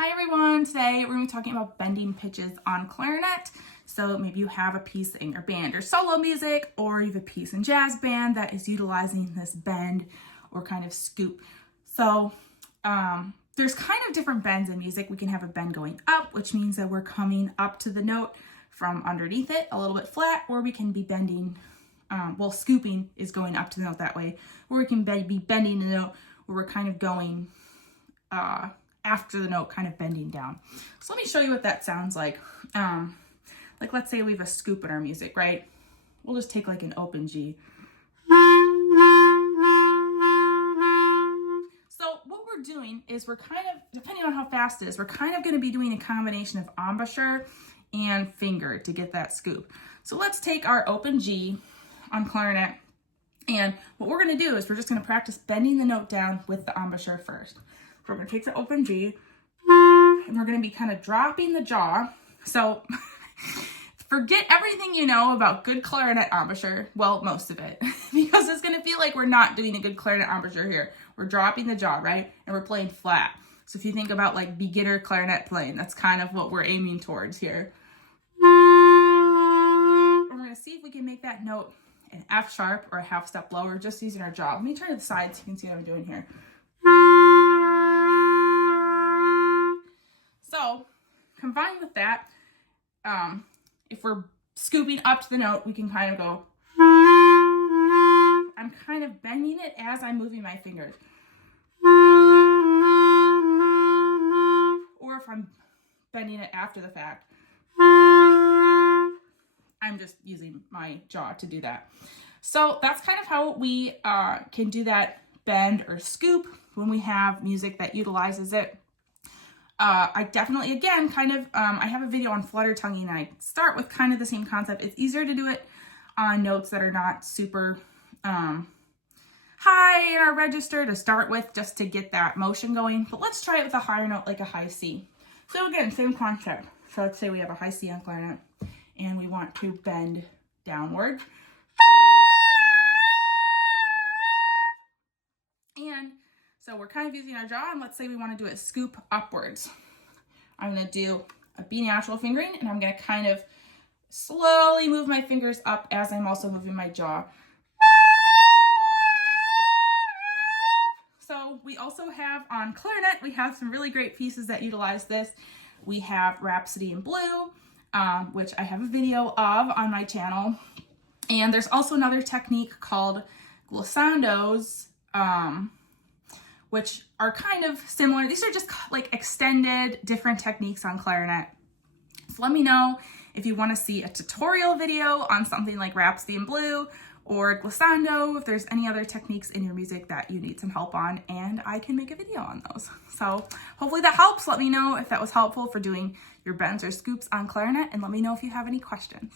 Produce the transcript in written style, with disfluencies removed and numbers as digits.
Hi everyone, today we're going to be talking about bending pitches on clarinet. So maybe you have a piece in your band or solo music, or you have a piece in jazz band that is utilizing this bend or kind of scoop. So there's kind of different bends in music. We can have a bend going up, which means that we're coming up to the note from underneath it a little bit flat, or we can be bending, scooping is going up to the note that way, or we can be bending the note where we're kind of going after the note, kind of bending down. So let me show you what that sounds like. Like let's say we have a scoop in our music, right? We'll just take like an open G. So what we're doing is we're kind of, depending on how fast it is, we're kind of going to be doing a combination of embouchure and finger to get that scoop. So let's take our open G on clarinet, and what we're going to do is we're just going to practice bending the note down with the embouchure first. So we're going to take the open G, and we're going to be kind of dropping the jaw. So forget everything you know about good clarinet embouchure, well, most of it, because it's going to feel like we're not doing a good clarinet embouchure here. We're dropping the jaw, right? And we're playing flat. So if you think about like beginner clarinet playing, that's kind of what we're aiming towards here. We're going to see if we can make that note an F sharp or a half step lower, just using our jaw. Let me turn to the side so you can see what I'm doing here. So combined with that, if we're scooping up to the note, we can kind of go, I'm kind of bending it as I'm moving my fingers. Or if I'm bending it after the fact, I'm just using my jaw to do that. So that's kind of how we can do that bend or scoop when we have music that utilizes it. I definitely, again, kind of, I have a video on flutter tonguing, and I start with kind of the same concept. It's easier to do it on notes that are not super high in our register to start with, just to get that motion going. But let's try it with a higher note, like a high C. So again, same concept. So let's say we have a high C on clarinet, and we want to bend downward. And so we're kind of using our jaw, and let's say we want to do it scoop upwards. I'm going to do a B natural fingering, and I'm going to kind of slowly move my fingers up as I'm also moving my jaw. So we also have on clarinet, we have some really great pieces that utilize this. We have Rhapsody in Blue, which I have a video of on my channel. And there's also another technique called glissandos, which are kind of similar. These are just like extended different techniques on clarinet. So let me know if you want to see a tutorial video on something like Rhapsody in Blue or glissando, if there's any other techniques in your music that you need some help on, and I can make a video on those. So hopefully that helps. Let me know if that was helpful for doing your bends or scoops on clarinet, and let me know if you have any questions.